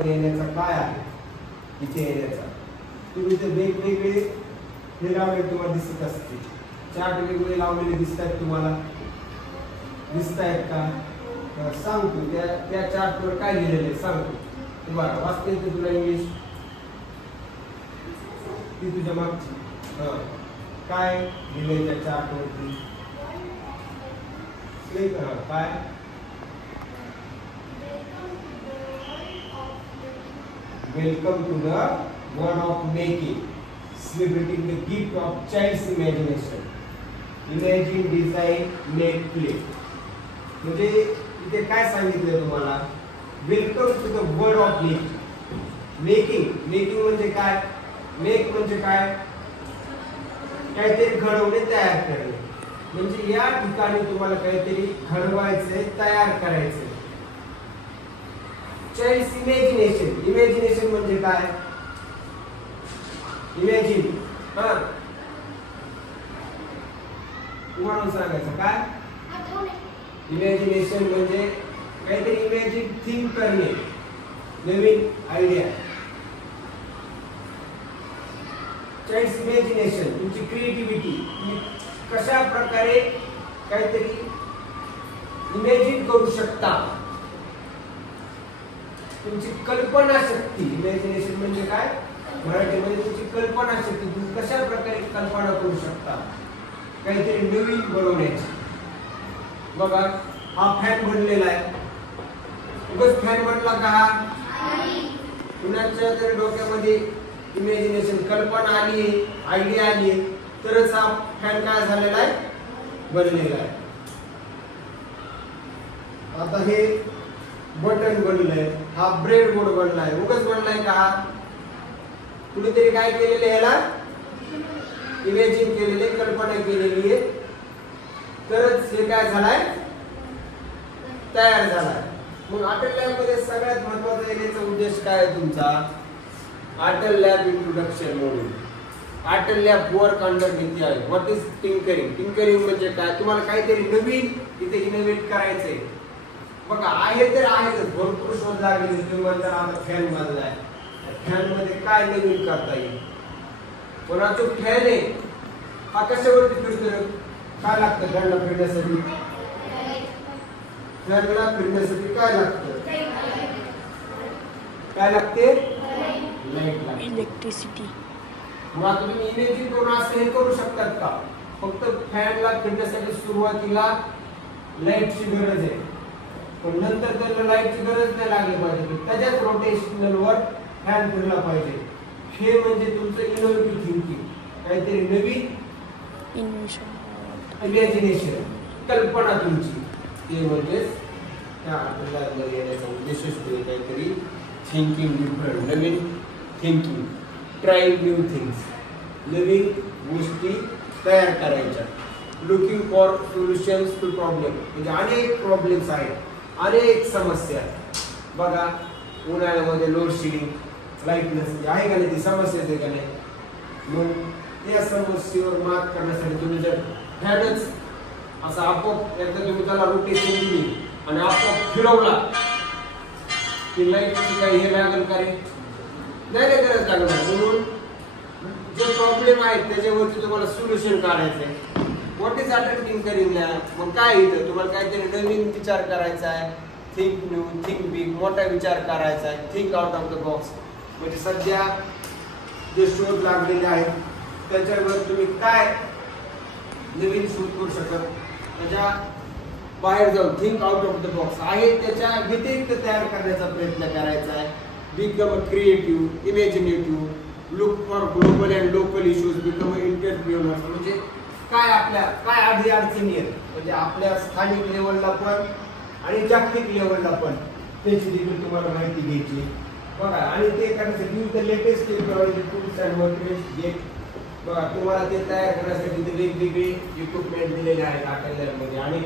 मध्ये येण्याचा काय आहे, इथे येण्याचा. तुम्ही ते वेगवेगळे हे लावले तुम्हाला दिसत असते, चार्ट वेगवेगळे लावलेले दिसत आहेत तुम्हाला, दिसत आहेत का? सांगतो त्या चार्टवर काय लिहिलेलं आहे सांगतो तुम्हाला. वाचता येते तुला इंग्लिश? ती तुझ्या मागची काय लिहिलंय त्या चार्टवरती? काय? Welcome to the world of making, celebrating the gift of child's imagination. Imagine, design, make, play. म्हणजे इथे काय सांगितलं तुम्हाला? Welcome to the world of making. Making म्हणजे काय? मेक म्हणजे काय? काहीतरी घडवणे, तयार करणे. म्हणजे या ठिकाणी तुम्हाला काहीतरी घडवायचंय, तयार करायचंय. चाइल्ड्स इमॅजिनेशन म्हणजे काय? इमॅजिन तुम्हाला सांगायचं काय? इमॅजिनेशन म्हणजे काहीतरी इमॅजिन, थिंक करणे, नवीन आयडिया. चाइल्ड्स इमॅजिनेशन तुमची क्रिएटिव्हिटी, कशा प्रकारे काहीतरी इमॅजिन करू शकता, तुमची कल्पना शक्ती. इमॅजिनेशन म्हणजे काय? मराठीमध्ये तुमची कल्पना शक्ती, तुम्ही कशा प्रकारे कल्पना करू शकता काहीतरी नवीन बनवण्याची. बघा हा फॅन बनलेला आहे, उगाच फॅन बनला का? कुणाच्या तरी डोक्यामध्ये इमॅजिनेशन, कल्पना आली, आयडिया आली तरच हा फॅन काय झालेला आहे, बनलेला आहे. आता हे बटन बनलंय, हा ब्रेड बोर्ड बनलाय, उगाच बनलाय का? कुणीतरी काय केलेलं आहे, याला इमॅजिन केलेले, कल्पना केलेली आहे, तरच हे काय झालाय, तयार झालाय. मग अटल लॅब मध्ये सगळ्यात महत्त्वाचा येण्याचा उद्देश काय आहे तुमचा? Atal lab introduction module. Atal lab work under Niti Aayog. What is tinkering? Tinkering म्हणजे काय? तुम्हाला काहीतरी नवीन इथे इनोव्हेट करायचंय. बघा आहे तर आहेच, भरपूर शोध लागले. तुम्ही म्हणता आता फॅन बांधलाय, फॅन मध्ये काय नवीन करता येईल? कोणाचं फॅन आहे, हा कशावरती फिरतो? काय लागतं फॅनला फिरण्यासाठी? फॅनला फिरण्यासाठी काय लागतं? काय लागते? लाईट लागते, इलेक्ट्रिसिटी. मग तुम्ही इमॅजिन करून असं हे करू शकतात का? फक्त फॅनला फिरण्यासाठी सुरुवातीला लाईटची गरज आहे, पण नंतर त्याला लाईटची गरज नाही लागली पाहिजे, त्याच्याच रोटेशनलवर फॅन फिरला पाहिजे. हे म्हणजे तुमचं इनोव्हेटिव्ह थिंकिंग, काहीतरी नवीन इमॅजिनेशन, कल्पना तुमची. ते म्हणजे त्या आपल्याला येण्याचा उद्देशच आहे, काहीतरी थिंकिंग डिफरंट, नवीन थिंकिंग, ट्राय न्यू थिंग्स, नवीन गोष्टी तयार करायच्या. Looking for solutions to problem, म्हणजे अनेक प्रॉब्लेम्स आहेत, अनेक समस्या. बघा उन्हाळ्यामध्ये लोड शेडिंग, लाईट नसते, आहे का नाही? ती समस्या आहे का नाही? मग त्या समस्येवर मात करण्यासाठी तुम्ही जर फॅनच असा आपोआप एकदा तुम्ही त्याला रोटेशन दिली आणि आपोआप फिरवला की लाईटची काही हे लागेल का रे? नाही गरज लागणार. म्हणून जे प्रॉब्लेम आहेत त्याच्यावरती तुम्हाला सोल्युशन काढायचंय. What is Atal tinkering lab? मग काय इथं तुम्हाला काहीतरी नवीन विचार करायचा आहे, थिंक न्यू, थिंक बिग, मोठा विचार करायचा आहे, think out of the box. म्हणजे सध्या जे शोध लागलेले आहेत त्याच्यावर तुम्ही काय नवीन शोध करू शकता, त्याच्या बाहेर जाऊन think out of the box आहे त्याच्या व्यतिरिक्त तयार करण्याचा प्रयत्न करायचा आहे. Become creative, imaginative, look for global and local issues, become entrepreneur. म्हणजे काय आपल्या काय आधी अडचणी आहेत, म्हणजे आपल्या स्थानिक लेवलला पण आणि जागतिक लेवलला पण त्याची देखील तुम्हाला माहिती घ्यायची. बघा आणि ते करण्यासाठी latest technology tools and materials जे बघा तुम्हाला ते तयार करण्यासाठी ते वेगवेगळे इक्विपमेंट दिलेले आहेत अटल लॅबमध्ये आणि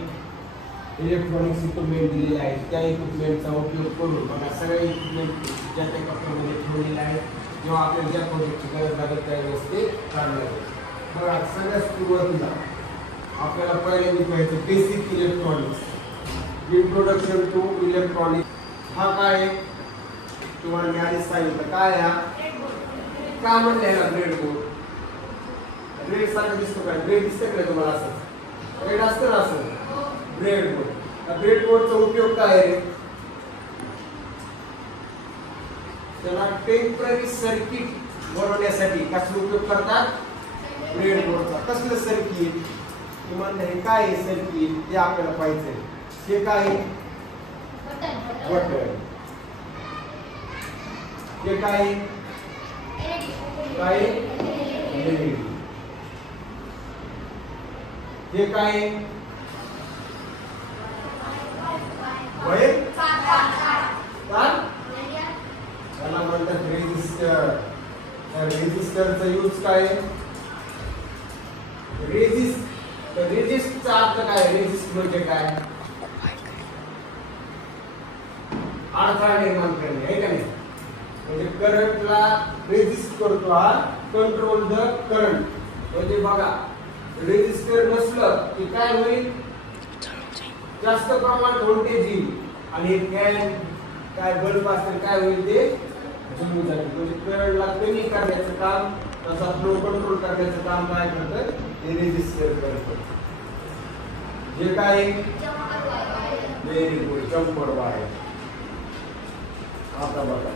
इलेक्ट्रॉनिक्स इक्विपमेंट दिलेले आहेत. त्या इक्विपमेंटचा उपयोग करून बघा सगळे इक्विपमेंट ज्या त्या कपड्यामध्ये ठेवलेले आहेत, जेव्हा आपल्याला ज्या प्रोजेक्टची गरज लागेल त्यावेळेस ते काढले. बघा सगळ्यात सुरुवातीला आपल्याला पहिल्यांदा पाहायचं basic electronics, introduction to electronics. हा काय तुम्हाला मी आधीच सांगितलं काय हा का म्हणलं याला ब्रेडबोर्ड. ब्रेड सारखं दिसतो काय? ब्रेड दिसतं का तुम्हाला? असं ब्रेड असतं ना असं ब्रेडबोर्ड. ब्रेडबोर्डचा उपयोग काय आहे? त्याला टेम्पररी सर्किट बनवण्यासाठी कसला उपयोग करतात? ब्रेडबोर्डचा. कसलं सर्किट? तुम्हाला हे काय आहे सर्किट ते आपल्याला पाहिजे. हे काय? बटन. हे काय? काय? LED. हे काय? वायर. त्याला म्हणतात रेजिस्टर. रेजिस्टरचा यूज काय? रेजिस्टचा अर्थ काय? रेजिस्ट म्हणजे काय? अडथळा निर्माण करणे आहे का नाही? म्हणजे करंटला रेजिस्ट करतो हा. Control the current. म्हणजे बघा रेजिस्टर नसलं की काय होईल? जास्त प्रमाणात व्होल्टेज येईल आणि फॅन काय बल्ब असेल काय होईल ते जुळून जाईल. म्हणजे करंटला कमी करण्याचं काम, तसा फ्लो कंट्रोल करण्याचं काम काय करतं? ते रेजिस्टर करतं. जे काय? Very good. Jumper wire. आता बघा